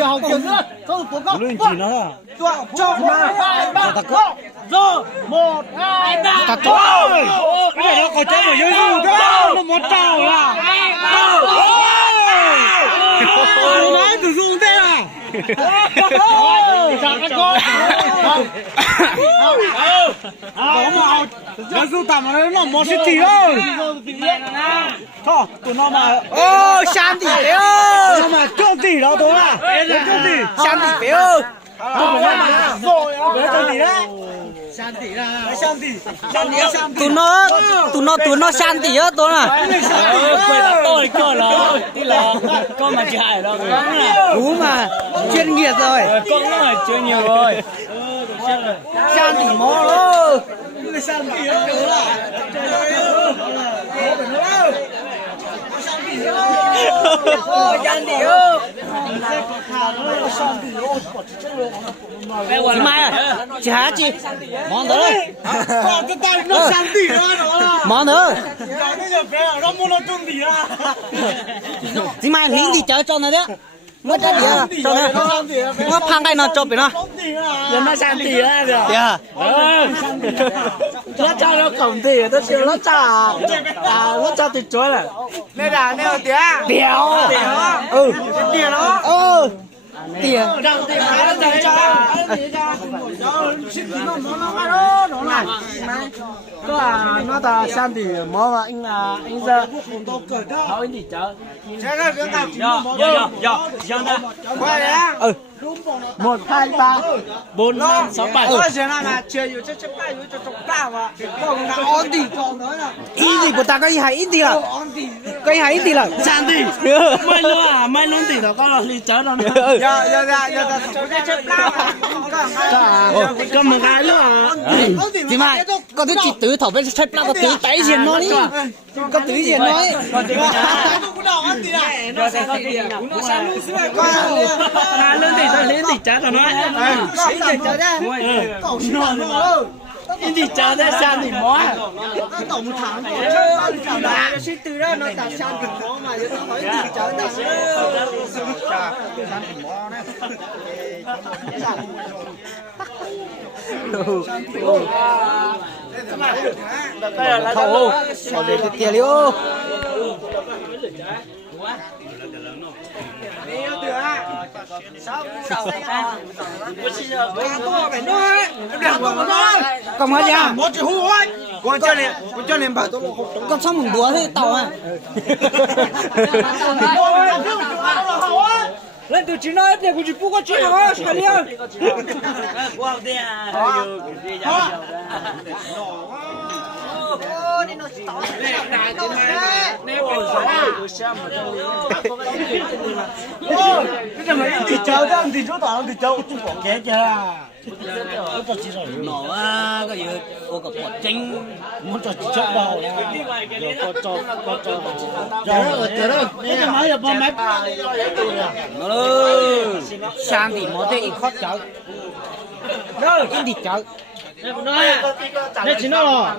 Học kiểu nữa. Không có góc. Lên chỉ nó là. Cho mà. Rồi, 1 2 3. Thật thôi. Cái này nó còn chơi ở dưới dù đó. Nó muốn trào là. Nói từ dùng thế à. Chào các con. Nó dù tầm nó một xích tỷ thôi. Thôi, tụi nó mà. Ô, San tỷ phế ơi. Sao mà trộm tỷ đó tôi à? Trộm tỷ. San tỷ phế ơi. Rồi, trộm tỷ đấy. San tỷ là San tỷ. Tụi nó San tỷ á tôi à. Quay là tôi cơ là tí là con mà chị Hải đó Đúng mà, chuyên nghiệp rồi. con nó là chưa nhiều rồi. San tỷ mò luôn. San tỷ đó. San tỷ ơi. Chị Mai à? Chị hả chị? Món nữa đây. Nó San tỷ đó nó. Món nữa. Bây giờ bé nó mua nó trộm tỷ à? Chị Mai lính thì chờ cho nó đấy. Nó cho đi cho nó. Nó phang đây nó cho bị nó. Giờ nó sang tỷ á rồi. Yeah. Nó cho nó cổng tỷ, nó chưa nó cho nó cho từ chối là. Nè đã nè tía. Đéo. Ừ. Tiền nó. Ừ. Tiền. Có à nó ta sang tỷ mò mà anh giờ họ anh đi chợ. Giờ nè. Ừ. 1 2 3 4 5 6 7. Ý gì của ta có ý hay ít đi à? Có ý hay ít đi là. Sang tỷ. Mai luôn à, mai luôn tỷ đó con đi chợ đâu nữa. Có một cái nữa à. Chị Mai, có thứ chỉ tứ thổ bên xếp có tứ tay diện nó đi. Có tứ diện nó ấy. Lên tỷ thôi, lên tỷ chợ rồi nói. Lên tỷ chợ ra sang tỷ mó. Thổ, thổ để tiền liêu. Còn hết nha. Một chữ hú ấy. Con cho lên bà tôi. Con sao mừng đùa thế tàu à? Lên từ chín nói để của chị phụ có chuyện nào sao liền? Wow, đây à. Thì cháu đang thì chỗ tao thì cháu cũng có ké kìa. Nó cái gì cô gặp một chính Muốn cho chị cháu vào là rồi con cho trời ơi cái máy là bom máy Sang thì mỗi thế ít khó chở. Ít đi chở. Đây chỉ nó